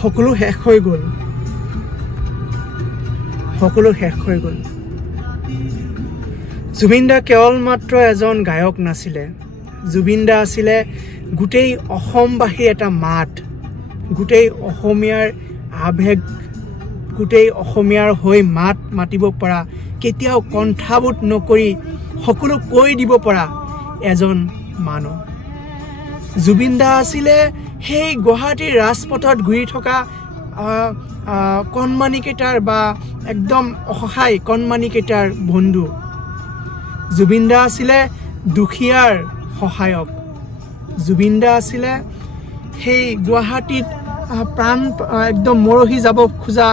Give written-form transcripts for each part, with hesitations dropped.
সকলো শেষ হৈ গ'ল, সকলো শেষ হৈ গ'ল। জুবিন দা কেৱল মাত্ৰ এজন গায়ক নাছিলে, জুবিন দা আছিলে গোটেই অসমবাসীৰ এটা মাত, গোটেই অসমীয়াৰ আৱেগ, গোটেই অসমীয়াৰ হৈ মাত মাতিব পৰা, কেতিয়াও কণ্ঠাবোধ নকৰি সকলো কৈ দিব পৰা এজন মানুহ। জুবিন দা আছিলে সেই গুৱাহাটীৰ ৰাজপথত ঘূৰি থকা কণমানিকেইটাৰ বা একদম অসহায় কণমানিকেইটাৰ বন্ধু। জুবিন দা আছিলে দুখীয়াৰ সহায়ক। জুবিন দা আছিলে সেই গুৱাহাটীত প্ৰাণ একদম মৰহি যাব খোজা,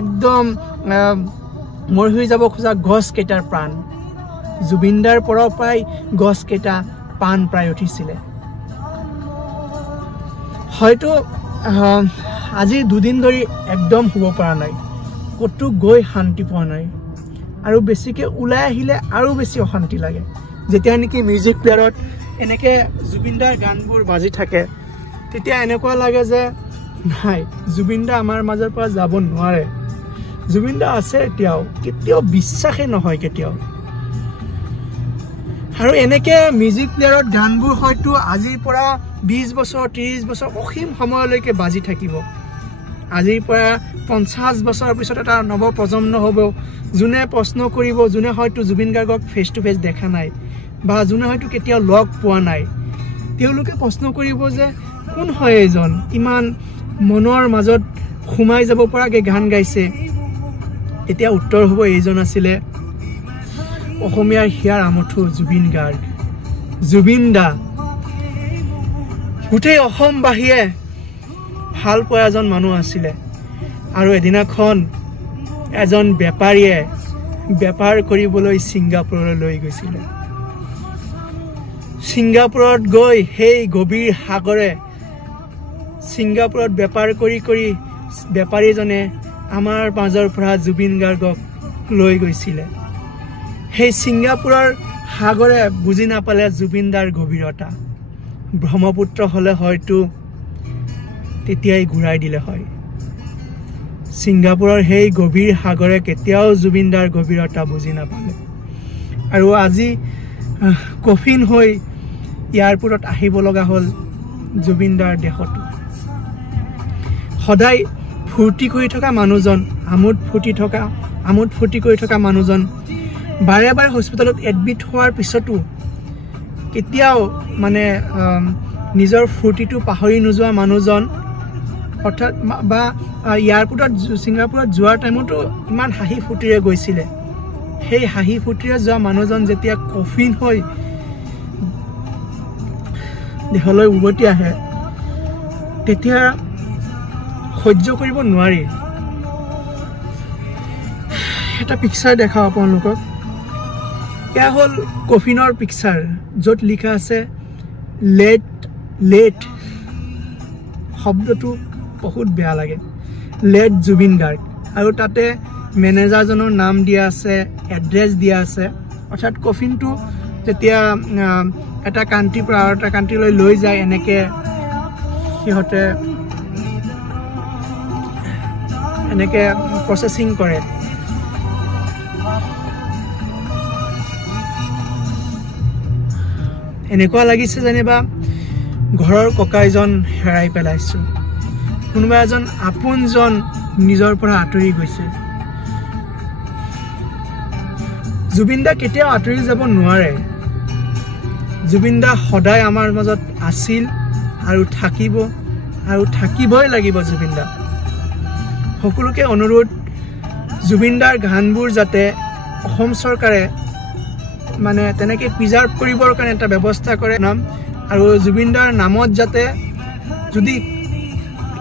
একদম মৰহি যাব খোজা গছকেইটাৰ প্ৰাণ। জুবিন দাৰ পৰাও প্ৰায় গছকেইটা প্ৰাণ প্ৰায় উঠিছিলে। হয়তো আজি দুদিন ধৰি একদম শুব পৰা নাই, ক'তো গৈ শান্তি পোৱা নাই, আৰু বেছিকৈ ওলাই আহিলে আৰু বেছি অশান্তি লাগে। যেতিয়া নেকি মিউজিক প্লেয়াৰত এনেকৈ জুবিন দাৰ গানবোৰ বাজি থাকে, তেতিয়া এনেকুৱা লাগে যে নাই, জুবিন দা আমাৰ মাজৰ পৰা যাব নোৱাৰে, জুবিন দা আছে এতিয়াও, কেতিয়াও বিশ্বাসেই নহয় কেতিয়াও। আৰু এনেকৈ মিউজিক প্লেয়াৰত গানবোৰ হয়তো আজিৰ পৰা 20 বছৰ 30 বছৰ অসীম সময়লৈকে বাজি থাকিব। আজিৰ পৰা 50 বছৰৰ পিছত এটা নৱপ্ৰজন্ম হ'ব, যোনে প্ৰশ্ন কৰিব, যোনে হয়তো জুবিন গাৰ্গক ফেচ টু ফেচ দেখা নাই বা যোনে হয়তো কেতিয়াও লগ পোৱা নাই, তেওঁলোকে প্ৰশ্ন কৰিব যে কোন হয় এইজন, ইমান মনৰ মাজত সোমাই যাব পৰাকৈ গান গাইছে। তেতিয়া উত্তৰ হ'ব, এইজন আছিলে অসমীয়াৰ হিয়াৰ আমঠু জুবিন গাৰ্গ, জুবিন দা। গোটেই অসমবাসীয়ে ভাল পোৱা এজন মানুহ আছিলে। আৰু এদিনাখন এজন বেপাৰীয়ে বেপাৰ কৰিবলৈ ছিংগাপুৰলৈ লৈ গৈছিলে। ছিংগাপুৰত গৈ সেই গভীৰ সাগৰে ছিংগাপুৰত বেপাৰ কৰি কৰি বেপাৰীজনে আমাৰ মাজৰ পৰা জুবিন গাৰ্গক লৈ গৈছিলে। সেই ছিংগাপুৰৰ সাগৰে বুজি নাপালে জুবিন দাৰ গভীৰতা। ব্ৰহ্মপুত্ৰ হ'লে হয়তো তেতিয়াই ঘূৰাই দিলে হয়। ছিংগাপুৰৰ সেই গভীৰ সাগৰে কেতিয়াও জুবিন দাৰ গভীৰতা বুজি নাপালে। আৰু আজি কফিন হৈ এয়াৰপোৰ্টত আহিব লগা হ'ল জুবিন দাৰ দেহতো। সদায় ফূৰ্তি কৰি থকা মানুহজন, আমোদ ফূৰ্তি কৰি থকা মানুহজন বাৰে বাৰে হস্পিটেলত এডমিট হোৱাৰ পিছতো কেতিয়াও মানে নিজৰ ফূৰ্তিটো পাহৰি নোযোৱা মানুহজন, অৰ্থাৎ বা এয়াৰপোৰ্টত ছিংগাপুৰত যোৱাৰ টাইমতো ইমান হাঁহি ফূৰ্তিৰে গৈছিলে। সেই হাঁহি ফূৰ্তিৰে যোৱা মানুহজন যেতিয়া কফিন হৈ দেহলৈ উভতি আহে, তেতিয়া সহ্য কৰিব নোৱাৰি। এটা পিকচাৰ দেখাওঁ আপোনালোকক। এয়া হ'ল কফিনৰ পিকচাৰ, য'ত লিখা আছে লেট। শব্দটো বহুত বেয়া লাগে, লেট জুবিন গাৰ্গ। আৰু তাতে মেনেজাৰজনৰ নাম দিয়া আছে, এড্ৰেছ দিয়া আছে। অৰ্থাৎ কফিনটো যেতিয়া এটা কাণ্ট্ৰিৰ পৰা আৰু এটা কাণ্ট্ৰিলৈ লৈ যায়, এনেকৈ সিহঁতে এনেকৈ প্ৰচেছিং কৰে। এনেকুৱা লাগিছে যেনিবা ঘৰৰ ককাইজন হেৰাই পেলাইছোঁ, কোনোবা এজন আপোনজন নিজৰ পৰা আঁতৰি গৈছে। জুবিন দা কেতিয়াও আঁতৰি যাব নোৱাৰে। জুবিন দা সদায় আমাৰ মাজত আছিল আৰু থাকিব, আৰু থাকিবই লাগিব জুবিন দা। সকলোকে অনুৰোধ, জুবিন দাৰ গানবোৰ যাতে অসম চৰকাৰে মানে তেনেকৈ প্ৰিজাৰ্ভ কৰিবৰ কাৰণে এটা ব্যৱস্থা কৰে নাম। আৰু জুবিন দাৰ নামত যাতে যদি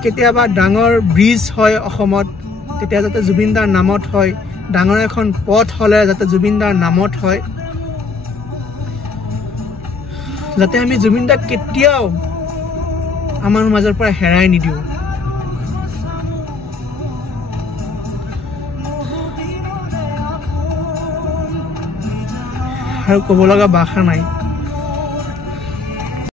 কেতিয়াবা ডাঙৰ ব্ৰিজ হয় অসমত, তেতিয়া যাতে জুবিন দাৰ নামত হয়। ডাঙৰ এখন পথ হ'লে যাতে জুবিন দাৰ নামত হয়, যাতে আমি জুবিন দাক কেতিয়াও আমাৰ মাজৰ পৰা হেৰাই নিদিওঁ। আৰু ক'ব লগা ভাষা নাই।